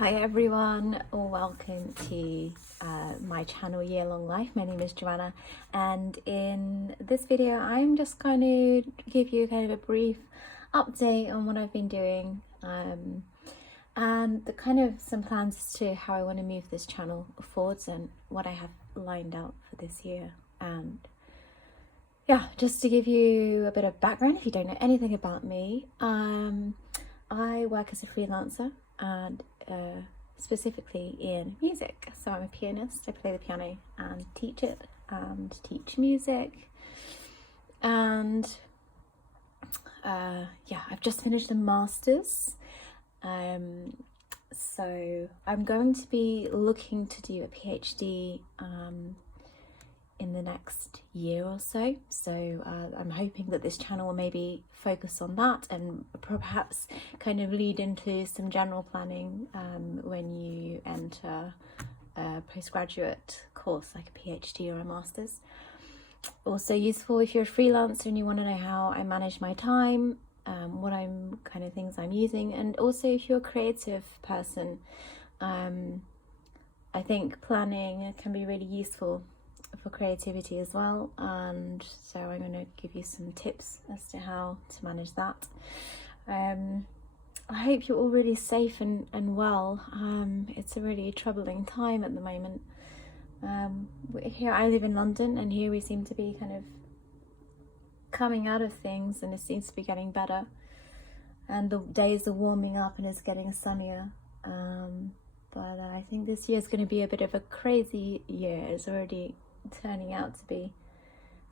Hi everyone, welcome to my channel Year Long Life. My name is Joanna, and in this video I'm just going to give you kind of a brief update on what I've been doing and the kind of some plans as to how I want to move this channel forwards and what I have lined out for this year. And yeah, just to give you a bit of background if you don't know anything about me, I work as a freelancer and specifically in music. So I'm a pianist. I play the piano and teach it and teach music. And yeah, I've just finished a master's. So I'm going to be looking to do a PhD in the next year or so. So I'm hoping that this channel will maybe focus on that and perhaps kind of lead into some general planning when you enter a postgraduate course like a PhD or a master's. Also useful if you're a freelancer and you want to know how I manage my time, what kind of things I'm using, and also if you're a creative person, I think planning can be really useful for creativity as well, and so I'm going to give you some tips as to how to manage that. I hope you're all really safe and well. It's a really troubling time at the moment. Here I live in London, and here we seem to be kind of coming out of things, and it seems to be getting better, and the days are warming up and it's getting sunnier. But I think this year is going to be a bit of a crazy year. It's already turning out to be.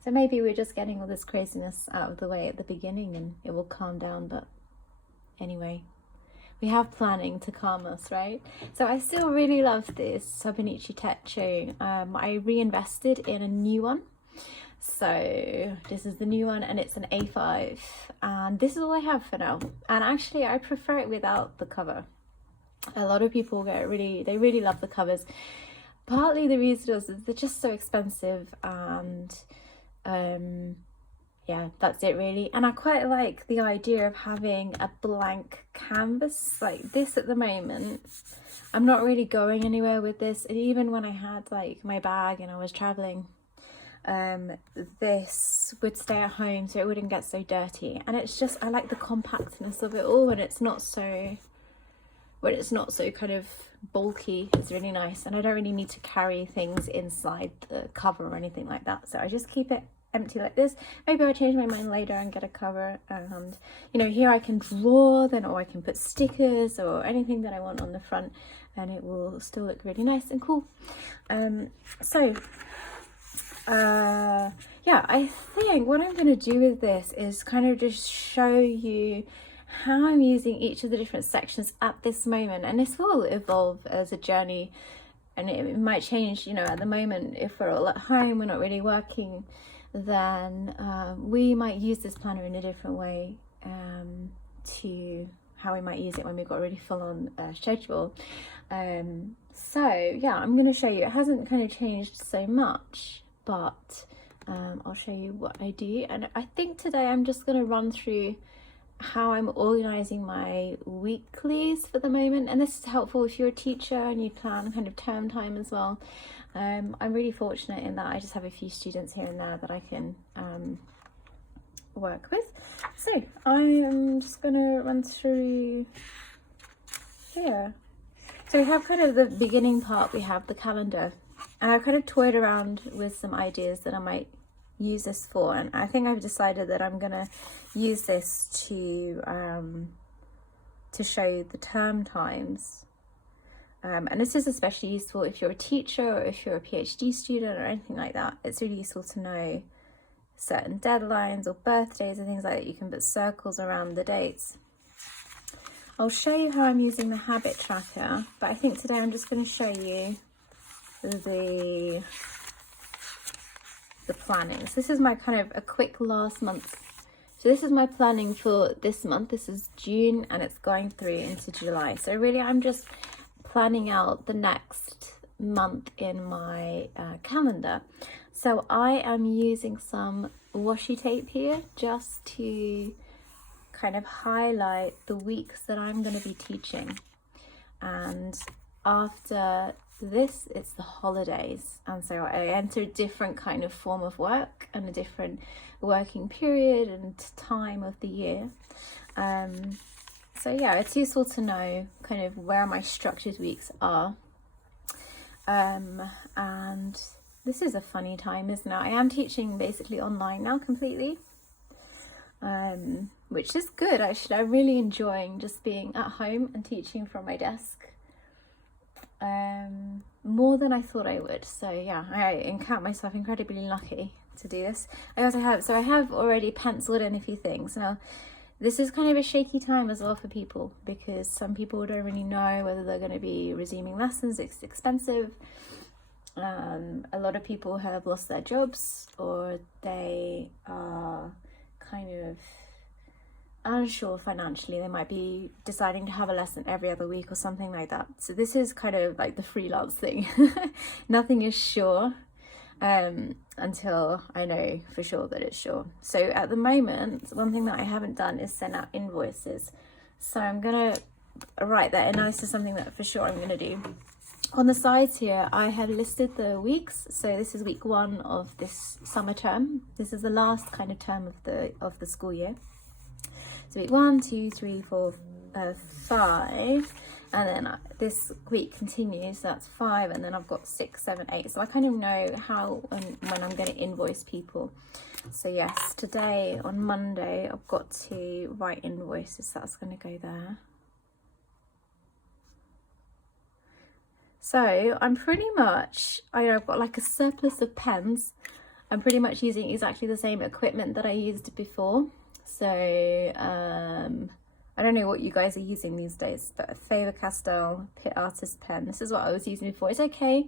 So maybe we're just getting all this craziness out of the way at the beginning and it will calm down. But anyway, we have planning to calm us, right? So I still really love this Hobonichi Techo. I reinvested in a new one. So this is the new one, and it's an A5, and this is all I have for now. And actually I prefer it without the cover. A lot of people they really love the covers. Partly the reason is they're just so expensive, and yeah, that's it really. And I quite like the idea of having a blank canvas like this at the moment. I'm not really going anywhere with this, and even when I had like my bag and I was traveling, this would stay at home so it wouldn't get so dirty. And it's just, I like the compactness of it all, and it's not so kind of bulky. It's really nice, and I don't really need to carry things inside the cover or anything like that, so I just keep it empty like this. Maybe I'll change my mind later and get a cover, and you know, here I can draw then, or I can put stickers or anything that I want on the front, and it will still look really nice and cool. Yeah, I think what I'm going to do with this is kind of just show you how I'm using each of the different sections at this moment, and this will evolve as a journey, and it might change. You know, at the moment, if we're all at home, we're not really working, then we might use this planner in a different way to how we might use it when we've got a really full-on schedule. So yeah, I'm going to show you. It hasn't kind of changed so much, but I'll show you what I do. And I think today I'm just going to run through how I'm organizing my weeklies for the moment, and this is helpful if you're a teacher and you plan kind of term time as well. I'm really fortunate in that I just have a few students here and there that I can work with. So I'm just gonna run through here. So we have kind of the beginning part, we have the calendar, and I've kind of toyed around with some ideas that I might use this for, and I think I've decided that I'm gonna use this to show the term times, and this is especially useful if you're a teacher or if you're a PhD student or anything like that. It's really useful to know certain deadlines or birthdays and things like that. You can put circles around the dates. I'll show you how I'm using the habit tracker, but I think today I'm just going to show you the planning. So this is my kind of a quick last month. So this is my planning for this month. This is June, and it's going through into July. So really I'm just planning out the next month in my calendar. So I am using some washi tape here just to kind of highlight the weeks that I'm going to be teaching. and after this it's the holidays, and so I enter a different kind of form of work and a different working period and time of the year. So yeah, it's useful to know kind of where my structured weeks are. And this is a funny time, isn't it? I am teaching basically online now completely, which is good actually. I'm really enjoying just being at home and teaching from my desk, more than I thought I would. So yeah, I count myself incredibly lucky to do this. I have already penciled in a few things. Now this is kind of a shaky time as well for people, because some people don't really know whether they're going to be resuming lessons. It's expensive. A lot of people have lost their jobs, or they are kind of unsure financially. They might be deciding to have a lesson every other week or something like that. So this is kind of like the freelance thing. Nothing is sure until I know for sure that it's sure. So at the moment, one thing that I haven't done is send out invoices. So I'm gonna write that, and this is something that for sure I'm gonna do. On the sides here, I have listed the weeks. So this is week 1 of this summer term. This is the last kind of term of the school year. So week 1, 2, 3, 4, 5, and then this week continues, so that's 5, and then I've got 6, 7, 8. So I kind of know how and when I'm going to invoice people. So yes, today on Monday I've got to write invoices, so that's going to go there. So I'm pretty much, I've got like a surplus of pens. I'm pretty much using exactly the same equipment that I used before. So I don't know what you guys are using these days, but a Faber-Castell Pitt Artist pen. This is what I was using before. It's okay.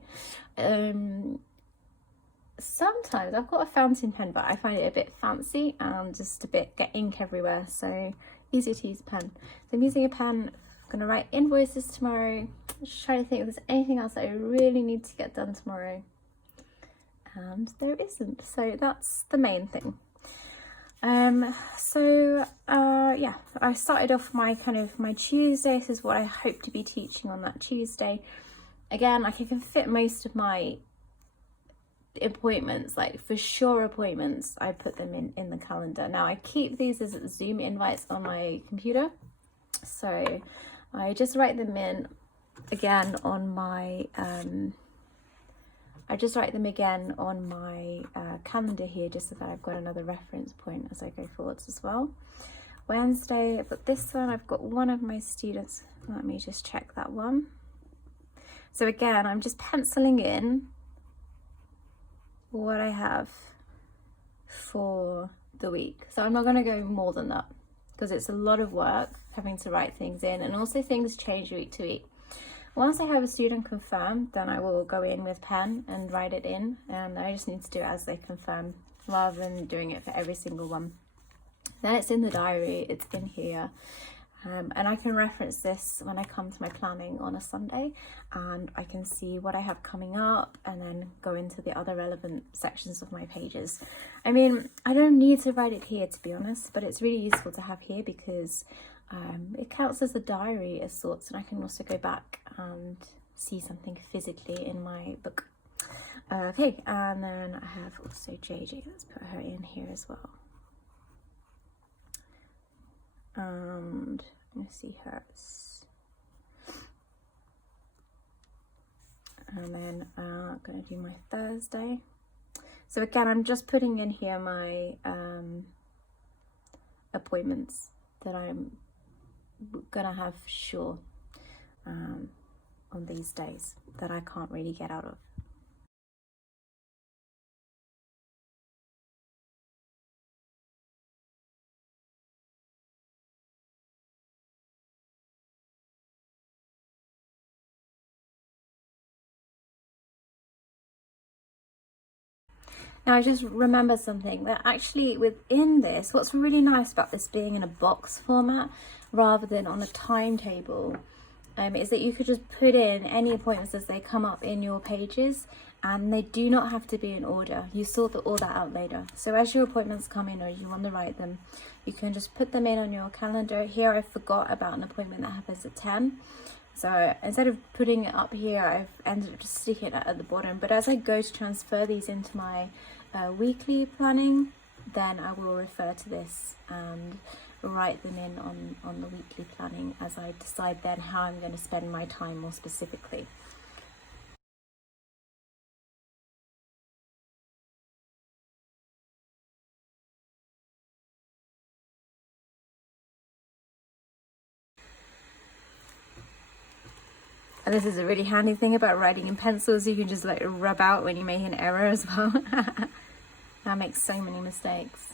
Sometimes I've got a fountain pen, but I find it a bit fancy and just a bit get ink everywhere. So easier to use a pen. So I'm using a pen. I'm gonna write invoices tomorrow. Just trying to think if there's anything else that I really need to get done tomorrow, and there isn't. So that's the main thing. Yeah, I started off my Tuesday. This is what I hope to be teaching on that Tuesday. Again, like I can fit most of my appointments, like for sure appointments, I put them in the calendar. Now I keep these as Zoom invites on my computer, so I just write them in again on my calendar here, just so that I've got another reference point as I go forwards as well. Wednesday, I've got this one. I've got one of my students. Let me just check that one. So again, I'm just penciling in what I have for the week. So I'm not going to go more than that, because it's a lot of work having to write things in, and also things change week to week. Once I have a student confirmed, then I will go in with pen and write it in, and I just need to do it as they confirm rather than doing it for every single one. Then it's in the diary, it's in here, and I can reference this when I come to my planning on a Sunday, and I can see what I have coming up and then go into the other relevant sections of my pages. I mean, I don't need to write it here, to be honest, but it's really useful to have here because it counts as a diary of sorts, and I can also go back and see something physically in my book. Okay, and then I have also JJ. Let's put her in here as well. And I'm gonna see hers. And then I'm gonna do my Thursday. So again, I'm just putting in here my appointments that I'm gonna have sure on these days that I can't really get out of. Now I just remember something, that actually within this, what's really nice about this being in a box format rather than on a timetable, is that you could just put in any appointments as they come up in your pages, and they do not have to be in order. You sort all that out later. So as your appointments come in or you want to write them, you can just put them in on your calendar. Here I forgot about an appointment that happens at 10. So instead of putting it up here, I've ended up just sticking it at the bottom. But as I go to transfer these into my weekly planning, then I will refer to this and write them in on the weekly planning as I decide then how I'm going to spend my time more specifically. And this is a really handy thing about writing in pencils. You can just like rub out when you make an error as well. That makes so many mistakes.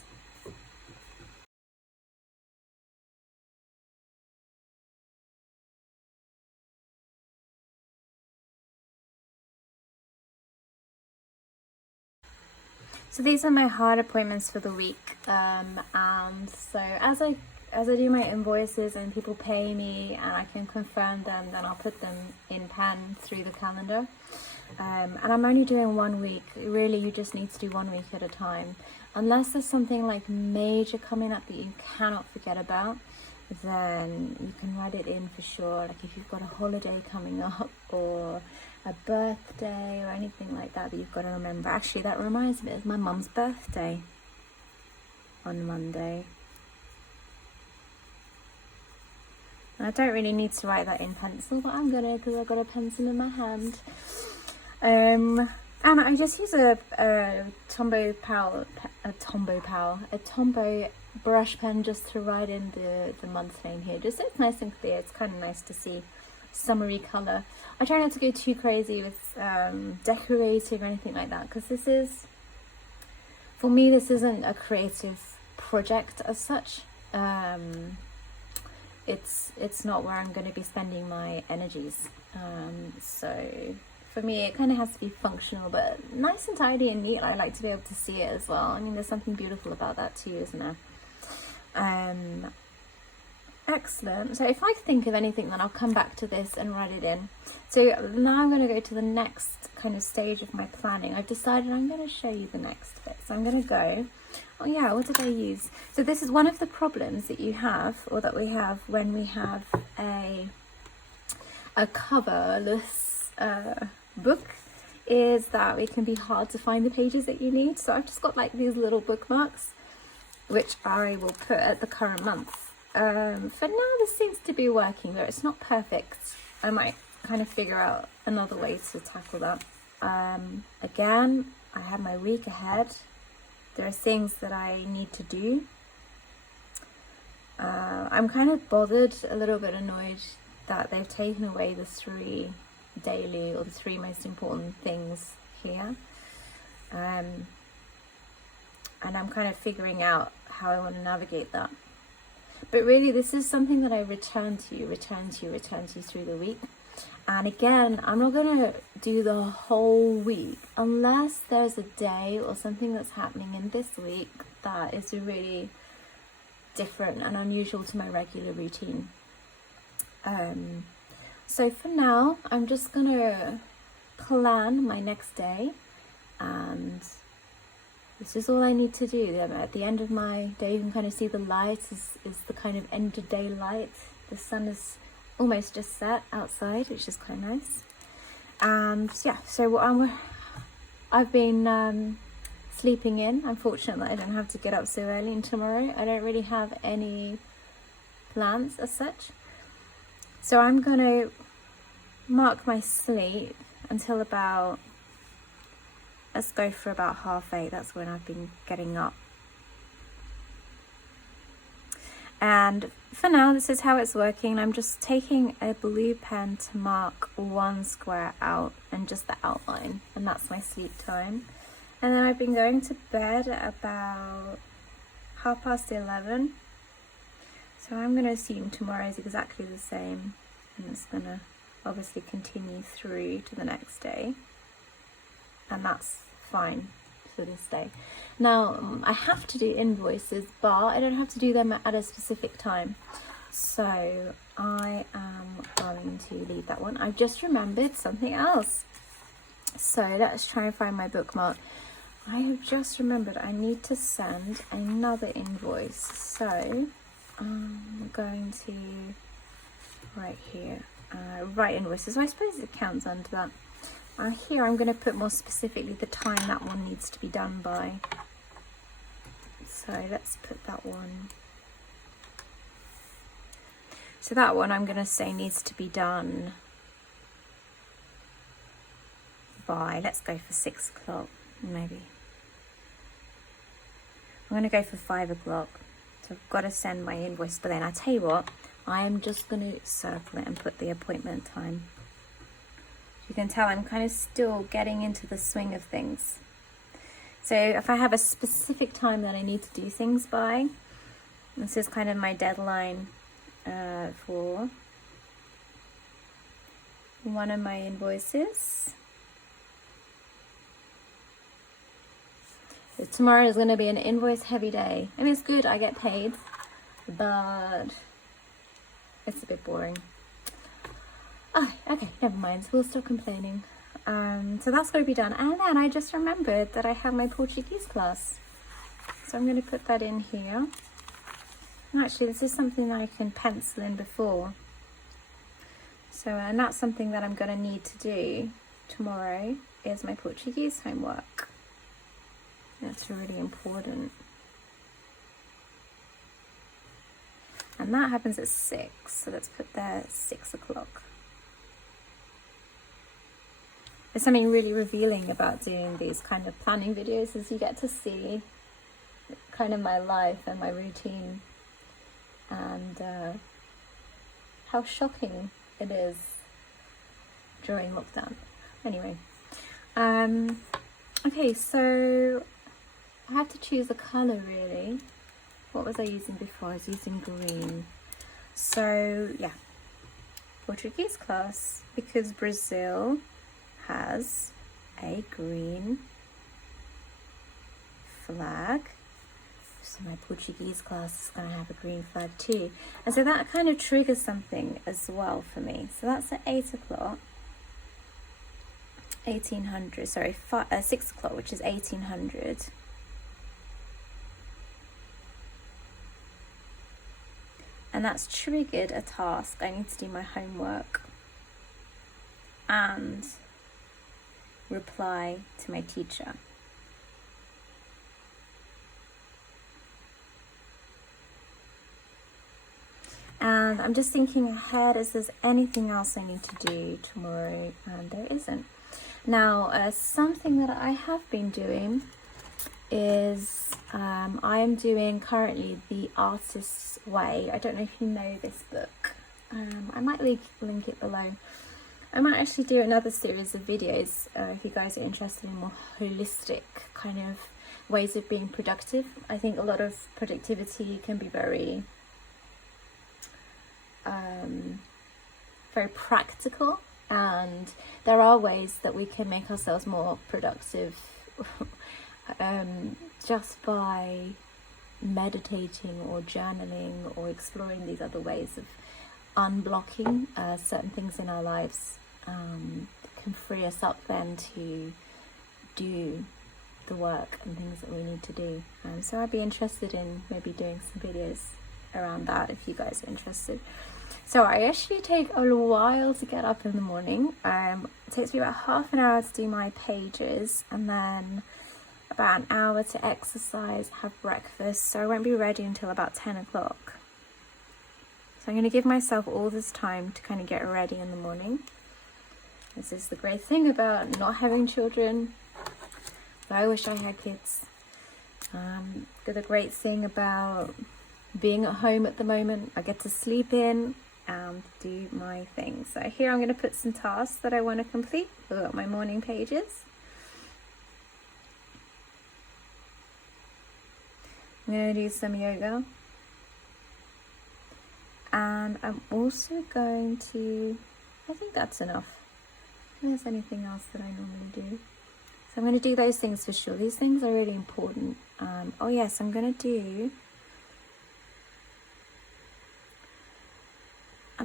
So these are my hard appointments for the week, and so as I do my invoices and people pay me and I can confirm them, then I'll put them in pen through the calendar. And I'm only doing 1 week. Really, you just need to do 1 week at a time. Unless there's something like major coming up that you cannot forget about, then you can write it in for sure. Like if you've got a holiday coming up or a birthday or anything like that you've got to remember. Actually, that reminds me, it's my mum's birthday on Monday. And I don't really need to write that in pencil, but I'm gonna, because I've got a pencil in my hand. And I just use a Tombow brush pen just to write in the month name here, just so it's nice and clear. It's kind of nice to see summery colour. I try not to go too crazy with decorating or anything like that, because this is, for me, this isn't a creative project as such. It's not where I'm going to be spending my energies. So for me, it kind of has to be functional, but nice and tidy and neat. I like to be able to see it as well. I mean, there's something beautiful about that too, isn't there? Excellent. So if I think of anything, then I'll come back to this and write it in. So now I'm going to go to the next kind of stage of my planning. I've decided I'm going to show you the next bit. So I'm going to go, oh yeah, what did I use? So this is one of the problems that you have, or that we have when we have a coverless book, is that it can be hard to find the pages that you need. So I've just got like these little bookmarks, which I will put at the current month. For now, this seems to be working, but it's not perfect. I might kind of figure out another way to tackle that. Again, I have my week ahead. There are things that I need to do. I'm kind of bothered, a little bit annoyed that they've taken away the 3 daily, or the 3 most important things here. And I'm kind of figuring out how I want to navigate that. But really, this is something that I return to through the week. And again, I'm not going to do the whole week unless there's a day or something that's happening in this week that is really different and unusual to my regular routine. So for now, I'm just going to plan my next day, and this is all I need to do. At the end of my day, you can kind of see the light is the kind of end of day light. The sun is almost just set outside, which is quite nice. And yeah, so I've been sleeping in. I'm fortunate that I don't have to get up so early, and tomorrow I don't really have any plans as such. So I'm going to mark my sleep until about, let's go for about 8:30. That's when I've been getting up. And for now, this is how it's working. I'm just taking a blue pen to mark 1 square out and just the outline, and that's my sleep time. And then I've been going to bed at about 11:30. So I'm going to assume tomorrow is exactly the same, and it's going to obviously continue through to the next day. And that's fine for this day. Now, I have to do invoices, but I don't have to do them at a specific time. So I am going to leave that one. I've just remembered something else. So let's try and find my bookmark. I have just remembered I need to send another invoice. So I'm going to, right here, write invoices. So I suppose it counts under that. Here I'm going to put more specifically the time that one needs to be done by. So let's put that one. So that one I'm going to say needs to be done by, let's go for 6 o'clock, maybe. I'm going to go for 5 o'clock. So I've got to send my invoice, but then I tell you what, I am just going to circle it and put the appointment time. You can tell I'm kind of still getting into the swing of things. So if I have a specific time that I need to do things by, this is kind of my deadline for one of my invoices. So tomorrow is going to be an invoice heavy day. And it's good, I get paid, but it's a bit boring. Oh, okay, never mind. We'll stop complaining. So that's got to be done. And then I just remembered that I have my Portuguese class. So I'm going to put that in here. And actually, this is something that I can pencil in before. So, and that's something that I'm going to need to do tomorrow, is my Portuguese homework. That's really important. And that happens at 6. So let's put there 6 o'clock. There's something really revealing about doing these kind of planning videos, as you get to see kind of my life and my routine, and how shocking it is during lockdown. Anyway, okay, so I have to choose a colour really. What was I using before? I was using green. So yeah, Portuguese class, because Brazil has a green flag. So my Portuguese class is going to have a green flag too. And so that kind of triggers something as well for me. So that's at 8 o'clock. 1800, sorry, 6 o'clock, which is 1800. And that's triggered a task. I need to do my homework and reply to my teacher. And I'm just thinking ahead, is there anything else I need to do tomorrow? And there isn't. Now, something that I have been doing is I am doing currently The Artist's Way. I don't know if you know this book. I might link it below. I might actually do another series of videos if you guys are interested in more holistic kind of ways of being productive. I think a lot of productivity can be very practical, and there are ways that we can make ourselves more productive just by meditating or journaling or exploring these other ways of unblocking certain things in our lives. Can free us up then to do the work and things that we need to do. So I'd be interested in maybe doing some videos around that if you guys are interested. So I actually take a while to get up in the morning. It takes me about half an hour to do my pages, and then about an hour to exercise, have breakfast. So I won't be ready until about 10 o'clock. So I'm going to give myself all this time to kind of get ready in the morning. This is the great thing about not having children. I wish I had kids. The great thing about being at home at the moment, I get to sleep in and do my thing. So here I'm going to put some tasks that I want to complete. I've got my morning pages. I'm going to do some yoga. And I'm also going to, I think that's enough. If there's anything else that I normally do. So I'm going to do those things for sure. These things are really important. Oh yes, I'm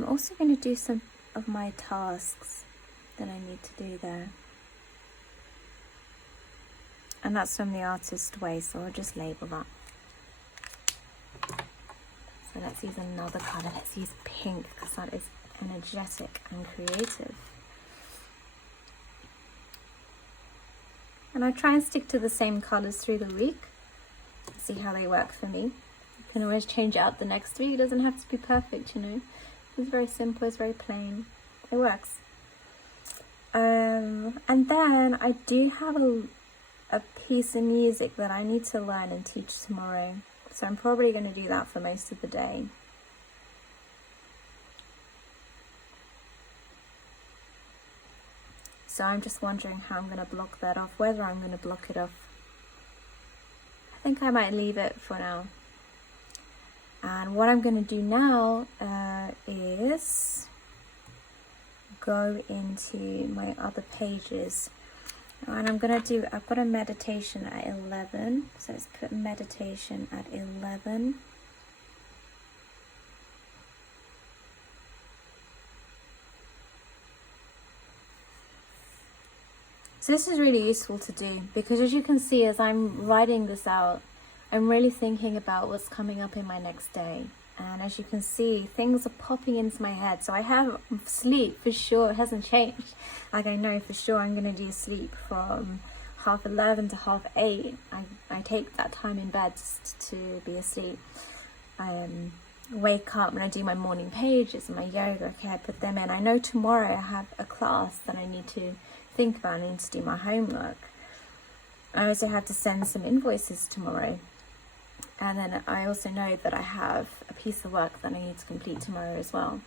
also going to do some of my tasks that I need to do there. And that's from The Artist's Way, so I'll just label that. So let's use another colour. Let's use pink, because that is energetic and creative. And I try and stick to the same colours through the week, see how they work for me. You can always change it out the next week. It doesn't have to be perfect, you know. It's very simple, it's very plain. It works. And then I do have a piece of music that I need to learn and teach tomorrow. So I'm probably going to do that for most of the day. So I'm just wondering how I'm going to block that off, whether I'm going to block it off. I think I might leave it for now. And what I'm going to do now is go into my other pages. And I'm going to do, I've got a meditation at 11. So let's put meditation at 11. So this is really useful to do because, as you can see, as I'm writing this out, I'm really thinking about what's coming up in my next day. And as you can see, things are popping into my head. So I have sleep for sure. It hasn't changed. Like, I know for sure I'm going to do sleep from 11:30 to 8:30. I take that time in bed just to be asleep. Wake up and I do my morning pages and my yoga. Okay, I put them in. I know tomorrow I have a class that I need to think about. I need to do my homework. I also have to send some invoices tomorrow. And then I also know that I have a piece of work that I need to complete tomorrow as well.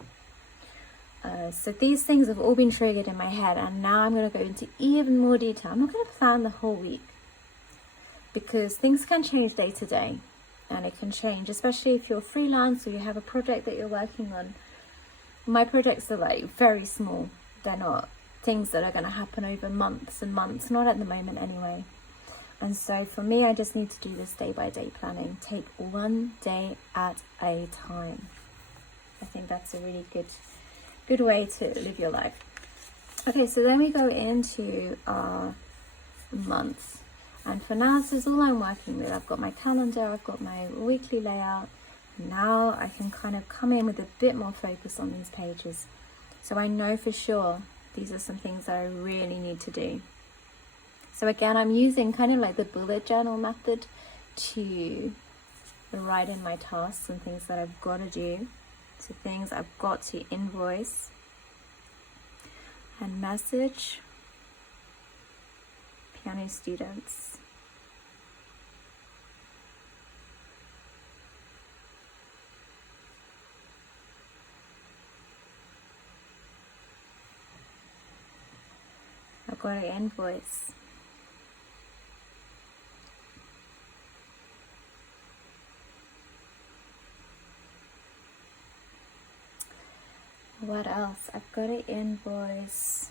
So these things have all been triggered in my head, and now I'm going to go into even more detail. I'm not going to plan the whole week because things can change day to day, and it can change, especially if you're freelance or you have a project that you're working on. My projects are like very small. They're not things that are going to happen over months and months, not at the moment anyway. And so for me, I just need to do this day by day planning. Take one day at a time. I think that's a really good way to live your life. Okay, so then we go into our month. And for now, this is all I'm working with. I've got my calendar, I've got my weekly layout. Now I can kind of come in with a bit more focus on these pages. So I know for sure these are some things that I really need to do. So again, I'm using kind of like the bullet journal method to write in my tasks and things that I've got to do. So things I've got to invoice and message piano students. I've got to invoice. What else? I've got to invoice.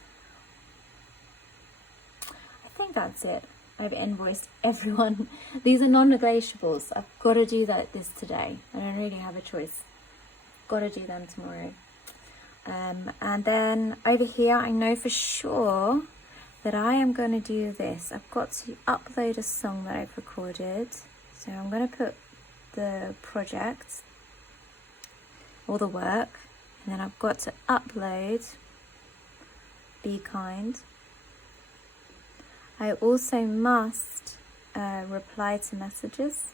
I think that's it. I've invoiced everyone. These are non-negotiables. I've got to do this today. I don't really have a choice. Got to do them tomorrow. And then over here, I know for sure that I am going to do this. I've got to upload a song that I've recorded. So I'm going to put the project or the work. And then I've got to upload Be Kind. I also must reply to messages.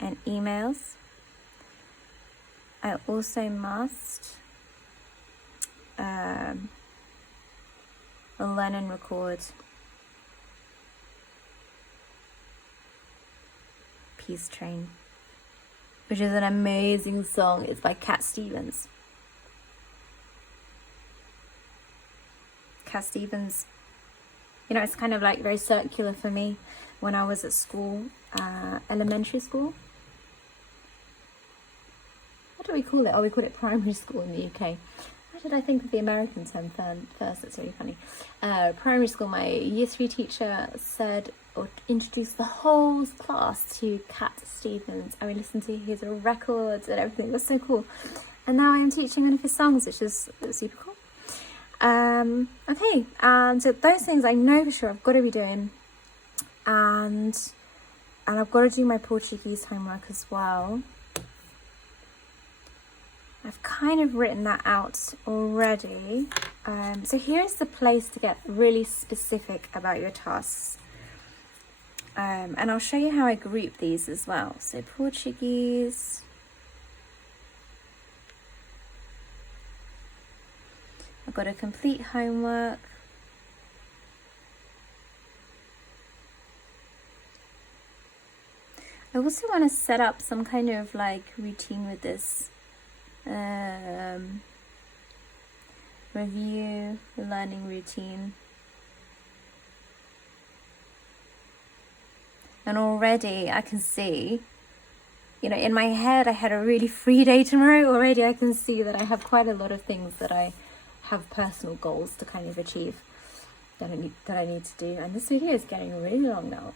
And emails. I also must learn and record Peace Train, which is an amazing song. It's by Cat Stevens. Cat Stevens, you know, it's kind of like very circular for me. When I was at school, elementary school. What do we call it? Oh, we call it primary school in the UK. Why did I think of the American term first? That's really funny. Primary school, my year 3 teacher said, or introduced the whole class to Cat Stevens. I would listen to his records and everything. It was so cool. And now I am teaching one of his songs, which is super cool. Okay, and so those things I know for sure I've got to be doing. And And I've got to do my Portuguese homework as well. I've kind of written that out already. So here's the place to get really specific about your tasks. And I'll show you how I group these as well. So Portuguese. I've got to complete homework. I also want to set up some kind of like routine with this. Review, learning routine. And already I can see, you know, in my head I had a really free day tomorrow. Already I can see that I have quite a lot of things that I have personal goals to kind of achieve that I need to do. And this video is getting really long now.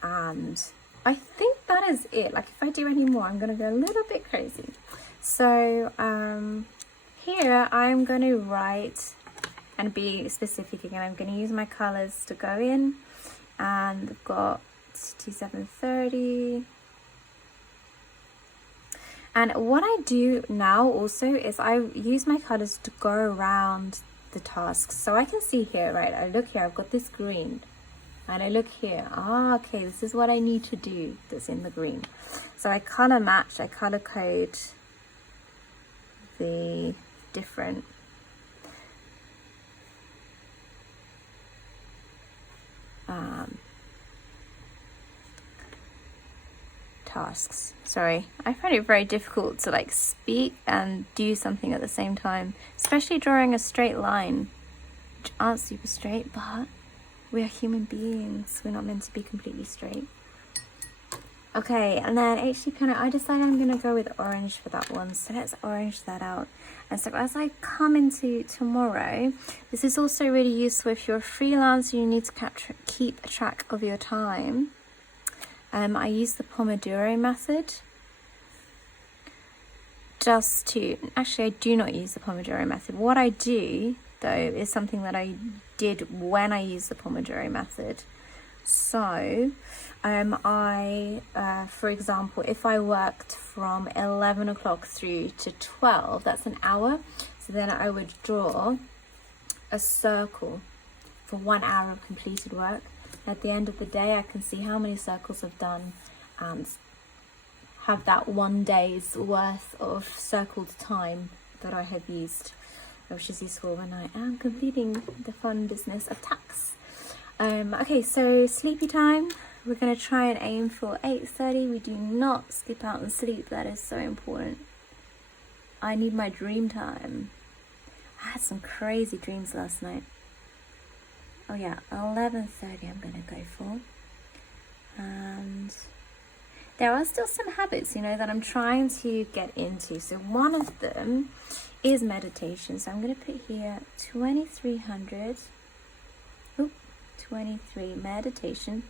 And I think that is it. Like if I do any more, I'm going to go a little bit crazy. So here I'm going to write and be specific again. I'm going to use my colors to go in. And I've got T730. And what I do now also is I use my colors to go around the tasks. So I can see here, right, I look here, I've got this green. And I look here, okay, this is what I need to do that's in the green. So I color match, I color code the different tasks. Sorry, I find it very difficult to like speak and do something at the same time, especially drawing a straight line, which aren't super straight, but we are human beings. We're not meant to be completely straight. Okay, and then HD Piano, I decided I'm going to go with orange for that one. So let's orange that out. And so as I come into tomorrow, this is also really useful if you're a freelancer, you need to keep track of your time. I use the Pomodoro method. Actually, I do not use the Pomodoro method. What I do, though, is something that I did when I used the Pomodoro method. So, for example, if I worked from 11 o'clock through to 12, that's an hour. So then I would draw a circle for 1 hour of completed work. At the end of the day, I can see how many circles I've done and have that 1 day's worth of circled time that I have used, which is useful when I am completing the fun business of tax. Okay, so sleepy time. We're going to try and aim for 8:30. We do not skip out and sleep. That is so important. I need my dream time. I had some crazy dreams last night. Oh yeah, 11:30 I'm going to go for. And there are still some habits, you know, that I'm trying to get into. So one of them is meditation. So I'm going to put here 2300. 23 meditation.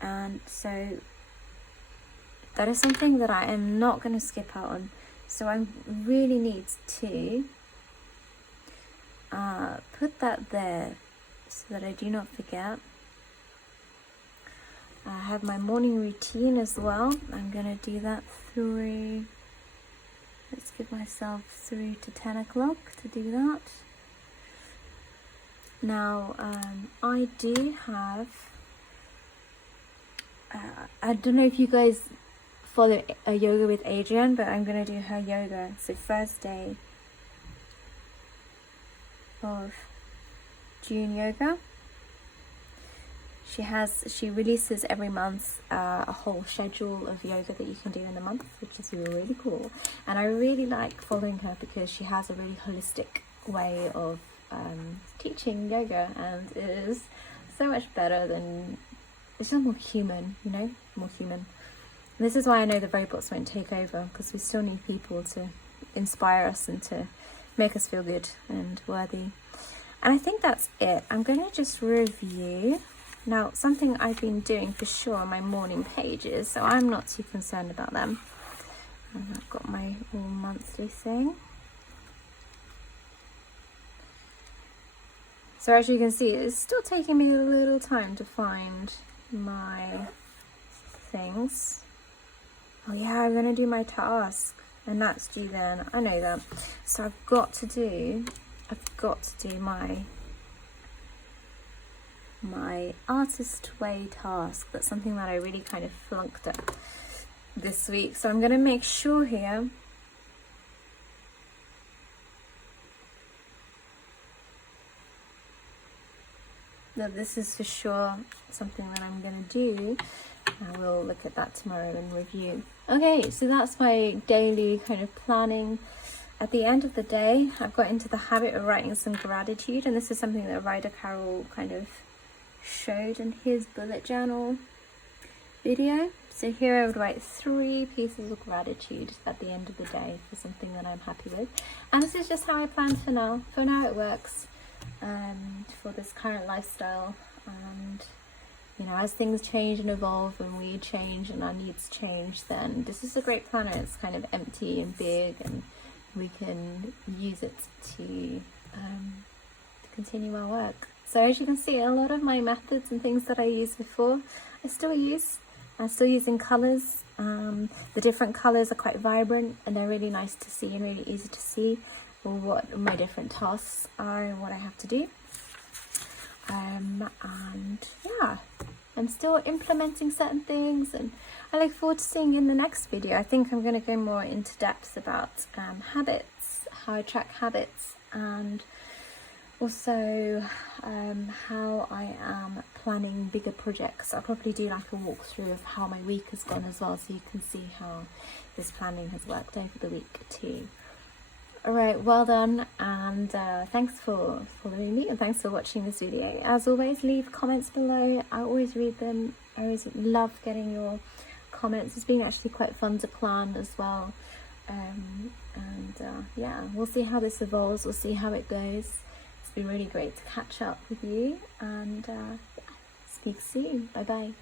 And so that is something that I am not going to skip out on. So I really need to put that there so that I do not forget. I have my morning routine as well. I'm going to do that through, let's give myself through to 10 o'clock to do that. Now, I do have, I don't know if you guys follow a yoga with Adrienne, but I'm going to do her yoga. So first day of June yoga. She releases every month a whole schedule of yoga that you can do in the month, which is really cool. And I really like following her because she has a really holistic way of teaching yoga, and it is so much better than, it's just more human, you know, more human. And this is why I know the robots won't take over, because we still need people to inspire us and to make us feel good and worthy. And I think that's it. I'm going to just review now something I've been doing for sure on my morning pages, so I'm not too concerned about them. And I've got my all monthly thing. So as you can see, it's still taking me a little time to find my things. Oh yeah, I'm gonna do my task, and that's due then. I know that. So I've got to do my artist way task. That's something that I really kind of flunked at this week. So I'm gonna make sure here that this is for sure something that I'm gonna do. I will look at that tomorrow and review. Okay, so that's my daily kind of planning. At the end of the day, I've got into the habit of writing some gratitude, and this is something that Ryder Carroll kind of showed in his bullet journal video. So here I would write 3 pieces of gratitude at the end of the day for something that I'm happy with. And this is just how I plan for now. For now it works for this current lifestyle. And you know, as things change and evolve and we change and our needs change, then this is a great planner. It's kind of empty and big, and we can use it to continue our work. So as you can see, a lot of my methods and things that I used before, I'm still using colours. The different colours are quite vibrant, and they're really nice to see and really easy to see what my different tasks are and what I have to do. And yeah, I'm still implementing certain things, and I look forward to seeing you in the next video. I think I'm going to go more into depth about habits, how I track habits, and also how I am planning bigger projects. I'll probably do like a walkthrough of how my week has gone as well, so you can see how this planning has worked over the week too. Alright, well done, and thanks for following me, and thanks for watching this video. As always, leave comments below. I always read them. I always love getting your comments. It's been actually quite fun to plan as well. Yeah, we'll see how this evolves. We'll see how it goes. It's been really great to catch up with you, and yeah, speak soon. Bye bye.